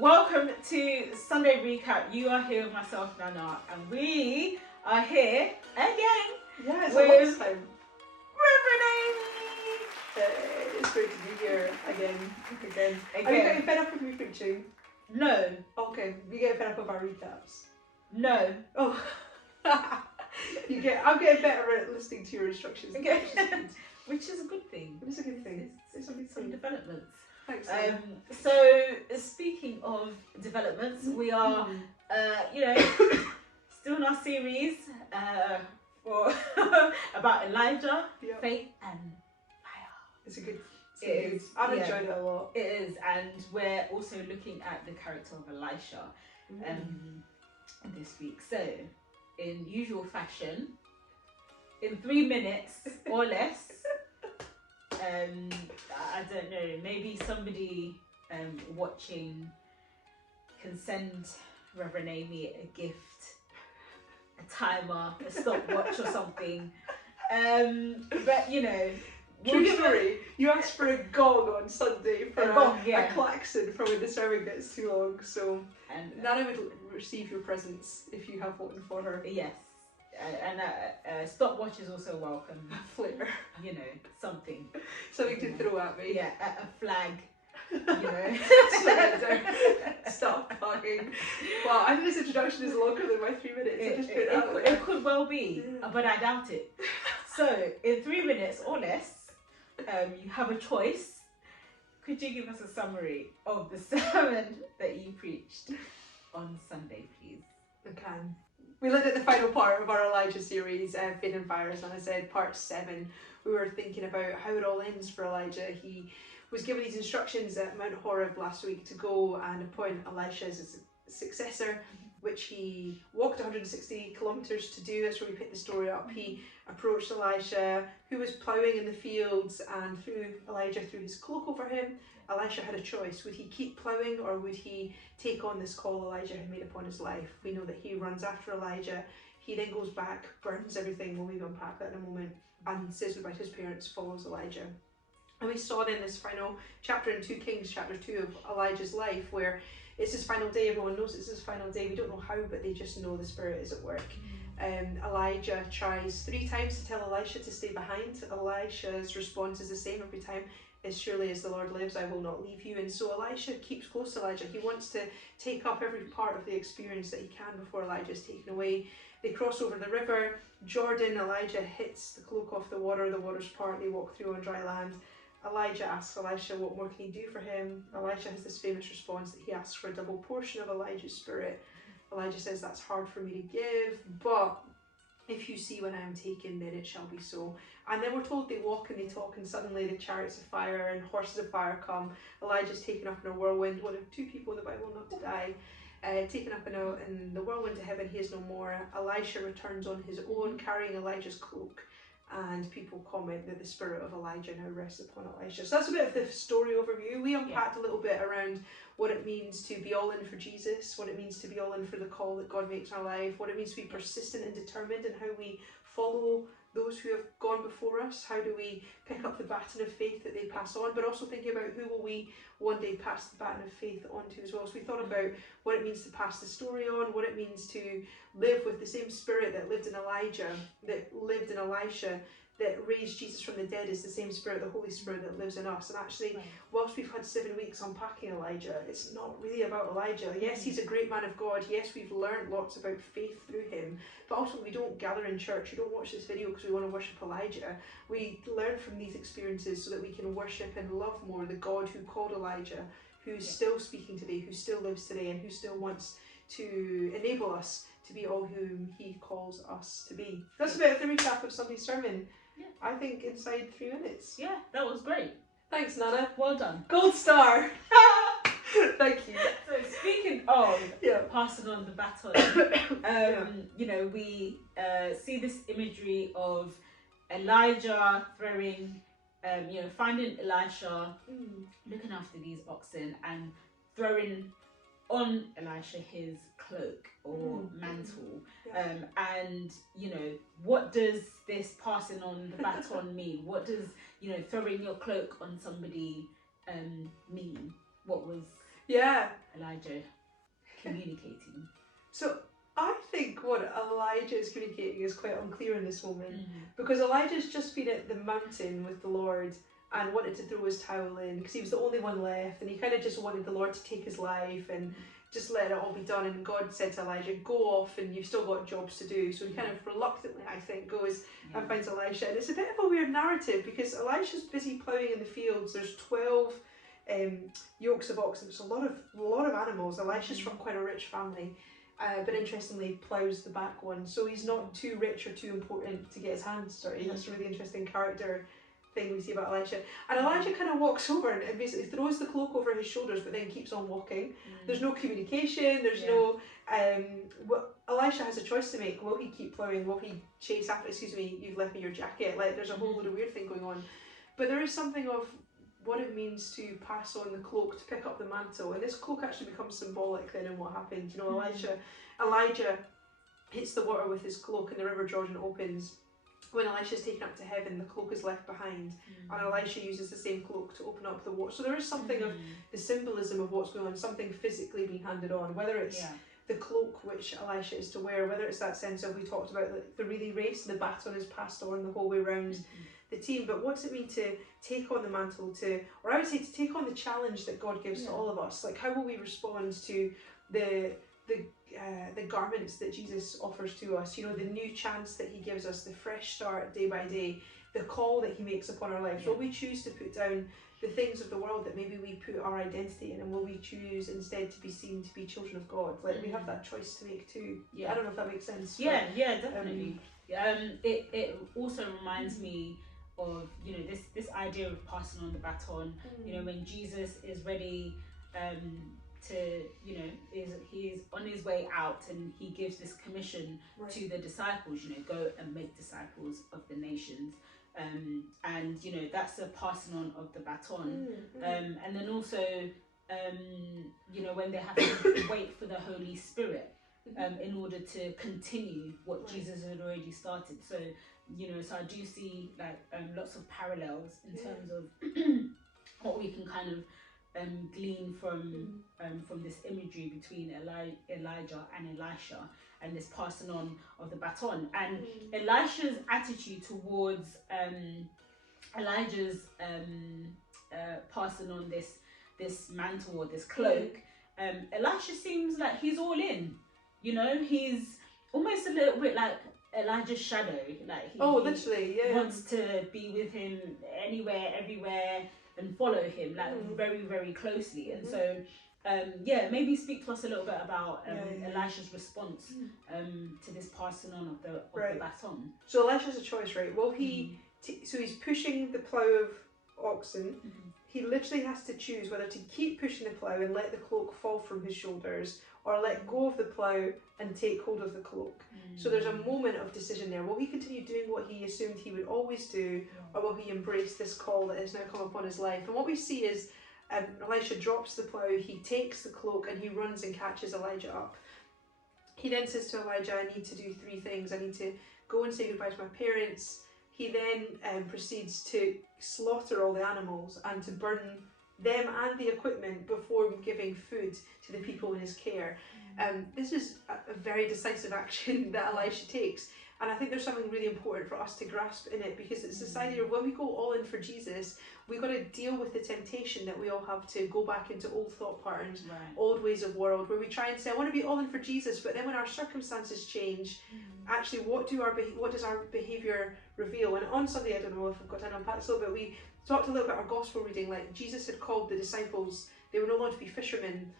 welcome to Sunday Recap. You are here with myself, Nana, and we are here again. Yeah, it's with a long time. Rev Amy. It's great to be here again. Are you getting fed up with me preaching? No. Okay, you get fed up with our recaps? No. Oh. I'm getting better at listening to your instructions. Okay. Which is a good thing. It's a good thing. It's some developments. Thanks. So speaking of developments, we are, still in our series for about Elijah, faith and fire. It's a good. I've enjoyed it a lot. It is, and we're also looking at the character of Elisha this week. So, in usual fashion, in 3 minutes or less. I don't know, maybe somebody watching can send Reverend Amy a gift, a timer, a stopwatch or something. But you know, true story. You asked for a gong on Sunday for a klaxon for when the sermon gets too long. So Nana would receive your presents if you have one for her. Yes. And a stopwatch is also welcome. A flare. You know, something to throw at me. Yeah, a flag. You know. Stop talking. Wow, I think this introduction is longer than my 3 minutes. It could well be, but I doubt it. So, in 3 minutes or less, you have a choice. Could you give us a summary of the sermon that you preached on Sunday, please? I can. We looked at the final part of our Elijah series, Faith and Fire, as I said, part 7. We were thinking about how it all ends for Elijah. He was given these instructions at Mount Horeb last week to go and appoint Elisha as his successor, which he walked 160 kilometres to do. That's where we picked the story up. He approached Elisha, who was ploughing in the fields, and Elijah threw his cloak over him. Elisha had a choice. Would he keep ploughing or would he take on this call Elijah had made upon his life? We know that he runs after Elijah. He then goes back, burns everything, we'll maybe unpack that in a moment, and says goodbye to his parents, follows Elijah. And we saw then this final chapter in 2 Kings, chapter 2 of Elijah's life, where it's his final day. Everyone knows it's his final day. We don't know how, but they just know the Spirit is at work. Elijah tries 3 times to tell Elisha to stay behind. Elisha's response is the same every time. As surely as the Lord lives, I will not leave you. And so Elisha keeps close to Elijah. He wants to take up every part of the experience that he can before Elijah is taken away. They cross over the river Jordan. Elijah hits the cloak off the waters part. They walk through on dry land. Elijah asks Elisha what more can he do for him. Elisha has this famous response that he asks for a double portion of Elijah's spirit. Elijah says, that's hard for me to give, but if you see when I am taken, then it shall be so. And then we're told they walk and they talk, and suddenly the chariots of fire and horses of fire come. Elijah's taken up in a whirlwind, one of 2 people in the Bible not to die. Taken up in the whirlwind to heaven, he is no more. Elisha returns on his own, carrying Elijah's cloak. And people comment that the spirit of Elijah now rests upon Elisha. So that's a bit of the story overview. We unpacked a little bit around what it means to be all in for Jesus, what it means to be all in for the call that God makes in our life, what it means to be persistent and determined, and how we follow those who have gone before us. How do we pick up the baton of faith that they pass on, but also thinking about who will we one day pass the baton of faith on to as well. So we thought about what it means to pass the story on, what it means to live with the same spirit that lived in Elijah, that lived in Elisha, that raised Jesus from the dead is the same spirit, the Holy Spirit that lives in us. And actually, whilst we've had 7 weeks unpacking Elijah, it's not really about Elijah. Yes, he's a great man of God. Yes, we've learned lots about faith through him. But ultimately, we don't gather in church. We don't watch this video because we want to worship Elijah. We learn from these experiences so that we can worship and love more the God who called Elijah, who's still speaking today, who still lives today, and who still wants to enable us to be all whom he calls us to be. That's a bit of the recap of Sunday's sermon. Yeah. I think inside 3 minutes. Yeah, that was great. Thanks, Nana. Well done. Gold star. Thank you. So speaking of passing on the baton, you know, we see this imagery of Elijah throwing, finding Elisha, looking after these oxen and throwing on Elisha his cloak or mantle. And, you know, what does this passing on the baton mean? What does, throwing your cloak on somebody mean? What was Elijah communicating? So I think what Elijah is communicating is quite unclear in this moment, because Elijah's just been at the mountain with the Lord and wanted to throw his towel in because he was the only one left, and he kind of just wanted the Lord to take his life and just let it all be done. And God said to Elijah, go off and you've still got jobs to do. So he kind of reluctantly, I think, goes and finds Elisha. And it's a bit of a weird narrative because Elisha's busy ploughing in the fields. There's 12 yokes of oxen. It's a lot of animals. Elisha's from quite a rich family. But interestingly, ploughs the back one, so he's not too rich or too important to get his hands dirty. That's a really interesting character thing we see about Elisha. And Elijah kind of walks over and basically throws the cloak over his shoulders, but then keeps on walking. There's no communication. There's no. Elisha has a choice to make. Will he keep ploughing? Will he chase after? Excuse me, you've left me your jacket. Like, there's a whole load of weird thing going on. But there is something of what it means to pass on the cloak, to pick up the mantle, and this cloak actually becomes symbolic then in what happened. You know, Elijah hits the water with his cloak and the river Jordan opens. When Elisha's taken up to heaven, the cloak is left behind, and Elisha uses the same cloak to open up the water. So there is something of the symbolism of what's going on, something physically being handed on, whether it's the cloak which Elisha is to wear, whether it's that sense of, we talked about the relay race, the baton is passed on the whole way around the team. But what does it mean to take on the mantle, or I would say to take on the challenge that God gives to all of us? Like, how will we respond to the garments that Jesus offers to us? You know, the new chance that he gives us, the fresh start day by day, the call that he makes upon our lives. Will we choose to put down the things of the world that maybe we put our identity in, and will we choose instead to be seen to be children of God? Like, we have that choice to make too. I don't know if that makes sense. Yeah, definitely. It also reminds me of, you know, this idea of passing on the baton. You know, when Jesus is ready to, you know, he's on his way out, and he gives this commission to the disciples, you know, go and make disciples of the nations. And you know, that's a passing on of the baton. And then also, you know, when they have to wait for the Holy Spirit in order to continue what Jesus had already started. So, you know, so I do see like lots of parallels in terms of what we can kind of glean from this imagery between Elijah and Elisha, and this passing on of the baton. And Elisha's attitude towards Elijah's passing on this mantle or this cloak, Elisha seems like he's all in. You know, he's almost a little bit like Elijah's shadow. Like he wants to be with him anywhere, everywhere, and follow him like very, very closely. And so maybe speak to us a little bit about Elisha's response to this passing on of the baton. So Elisha's a choice, right? Well, so he's pushing the plough of oxen. He literally has to choose whether to keep pushing the plough and let the cloak fall from his shoulders, or let go of the plough and take hold of the cloak. So there's a moment of decision there. Will he continue doing what he assumed he would always do, or will he embrace this call that has now come upon his life? And what we see is Elisha drops the plough, he takes the cloak, and he runs and catches Elijah up. He then says to Elijah, I need to do 3 things. I need to go and say goodbye to my parents. He then proceeds to slaughter all the animals and to burn them and the equipment before giving food to the people in his care. This is a very decisive action that Elisha takes, and I think there's something really important for us to grasp in it, because it's this idea of when we go all in for Jesus, we've got to deal with the temptation that we all have to go back into old thought patterns, old ways of world, where we try and say, I want to be all in for Jesus, but then when our circumstances change, actually what does our behaviour reveal? And on Sunday, I don't know if we've got time to unpack this a little bit, we talked a little bit about our gospel reading, like Jesus had called the disciples, they were no longer to be fishermen,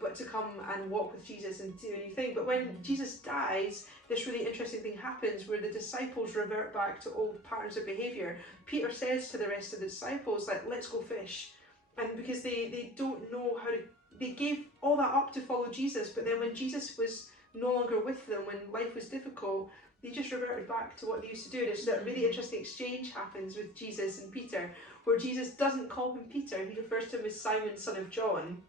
but to come and walk with Jesus and do a new thing. But when Jesus dies, this really interesting thing happens where the disciples revert back to old patterns of behaviour. Peter says to the rest of the disciples, like, let's go fish. And because they don't know how to, they gave all that up to follow Jesus, but then when Jesus was no longer with them, when life was difficult, they just reverted back to what they used to do. And it's that really interesting exchange happens with Jesus and Peter, where Jesus doesn't call him Peter, he refers to him as Simon, son of John.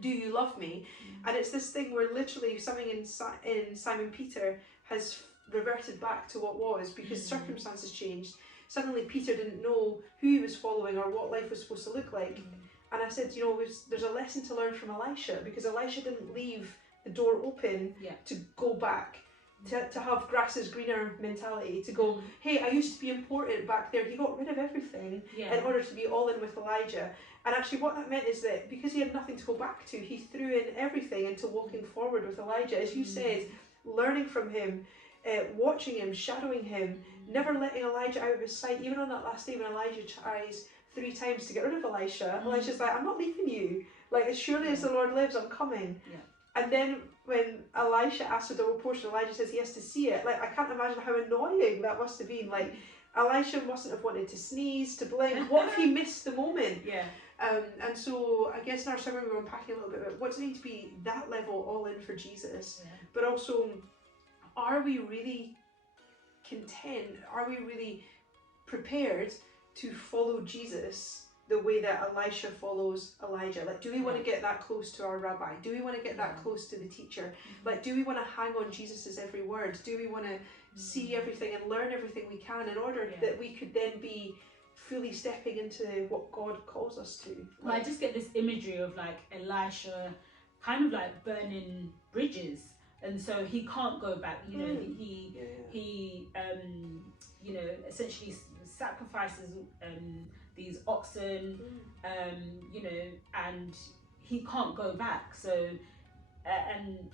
Do you love me? And it's this thing where literally something in Simon Peter has reverted back to what was, because circumstances changed. Suddenly Peter didn't know who he was following or what life was supposed to look like. And I said, you know, there's a lesson to learn from Elisha, because Elisha didn't leave the door open to go back, to have grass is greener mentality, to go, hey, I used to be important back there. He got rid of everything in order to be all in with Elijah. And actually what that meant is that because he had nothing to go back to, he threw in everything into walking forward with Elijah. As you said, learning from him, watching him, shadowing him, never letting Elijah out of his sight. Even on that last day when Elijah tries 3 times to get rid of Elisha, Elisha's like, I'm not leaving you. Like, as surely as the Lord lives, I'm coming. And then when Elisha asks for double portion, Elijah says he has to see it. Like, I can't imagine how annoying that must have been. Like, Elisha mustn't have wanted to sneeze, to blink. What if he missed the moment? And so I guess in our sermon we were unpacking a little bit about what's it mean to be that level all in for Jesus, but also, are we really content? Are we really prepared to follow Jesus the way that Elisha follows Elijah? Like, do we want to get that close to our rabbi? Do we want to get that close to the teacher? Like, do we want to hang on Jesus's every word? Do we want to see everything and learn everything we can in order that we could then be fully stepping into what God calls us to? Well, I just get this imagery of like Elisha kind of like burning bridges, and so he can't go back. You know, he you know, essentially sacrifices these oxen, you know, and he can't go back. So and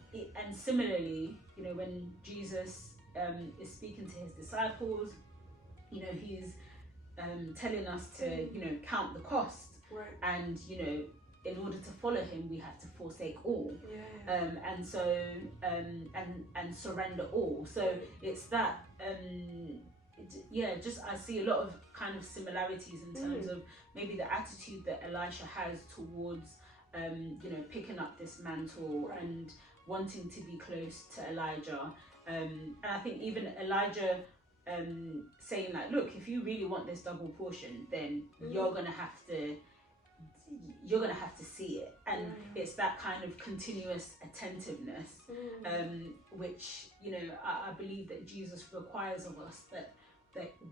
similarly, you know, when Jesus is speaking to his disciples, you know, he's telling us to, you know, count the cost, and, you know, in order to follow him we have to forsake all, and so and surrender all. So it's that just I see a lot of kind of similarities in terms of maybe the attitude that Elisha has towards you know, picking up this mantle and wanting to be close to Elijah, and I think even Elijah saying like, look, if you really want this double portion, then you're gonna have to see it. And it's that kind of continuous attentiveness, which, you know, I believe that Jesus requires of us, that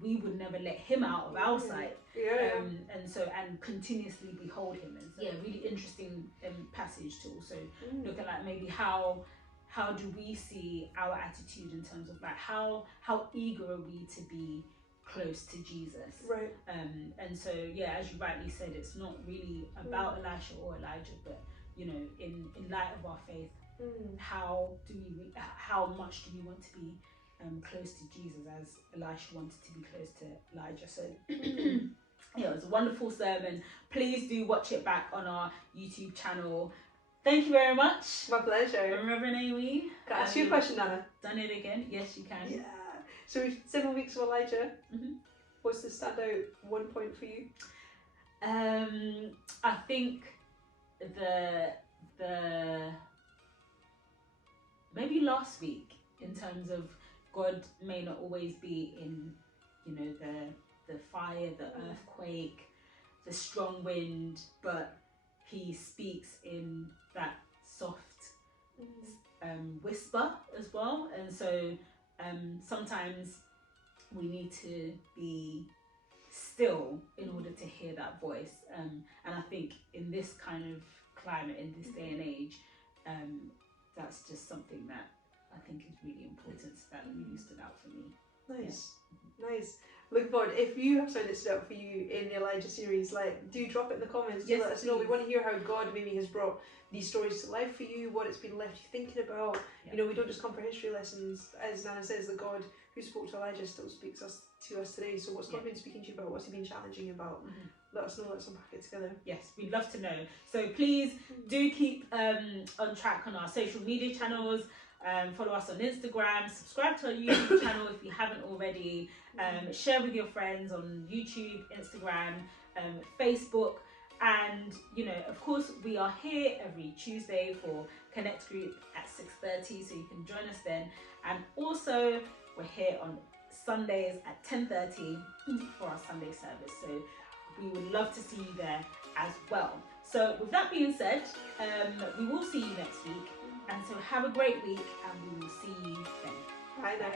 we would never let him out of our sight, and so, and continuously behold him. And so really interesting passage to also look at, like, maybe how do we see our attitude in terms of like how eager are we to be close to Jesus, and so as you rightly said, it's not really about Elisha or Elijah, but, you know, in light of our faith, how much do we want to be close to Jesus, as Elisha wanted to be close to Elijah. So it was a wonderful sermon. Please do watch it back on our YouTube channel. Thank you very much. My pleasure. Reverend Amy. Can I ask you a question, Nana? Done it again? Yes, you can. Yeah. So 7 weeks of Elijah. What's the standout one point for you? I think the maybe last week, in terms of God may not always be in, you know, the fire, the earthquake, the strong wind, but he speaks in that soft whisper as well. And so sometimes we need to be still in order to hear that voice, and I think in this kind of climate, in this day and age, that's just something that I think is really important, that really stood out for me. Nice. Looking forward. If you have something that stood out for you in the Elijah series, like, do drop it in the comments. Do let us know. We want to hear how God maybe has brought these stories to life for you, what it's been left you thinking about. You know, we don't just come for history lessons. As Nana says, the God who spoke to Elijah still speaks to us today. So what's God been speaking to you about? What's he been challenging you about? Let us know. Let's unpack it together. Yes, we'd love to know. So please do keep on track on our social media channels. Follow us on Instagram, subscribe to our YouTube channel if you haven't already, share with your friends on YouTube, Instagram, Facebook, and, you know, of course, we are here every Tuesday for Connect Group at 6:30, so you can join us then. And also, we're here on Sundays at 10:30 for our Sunday service, so we would love to see you there as well. So with that being said, we will see you next week. And so have a great week, and we will see you then. Bye now.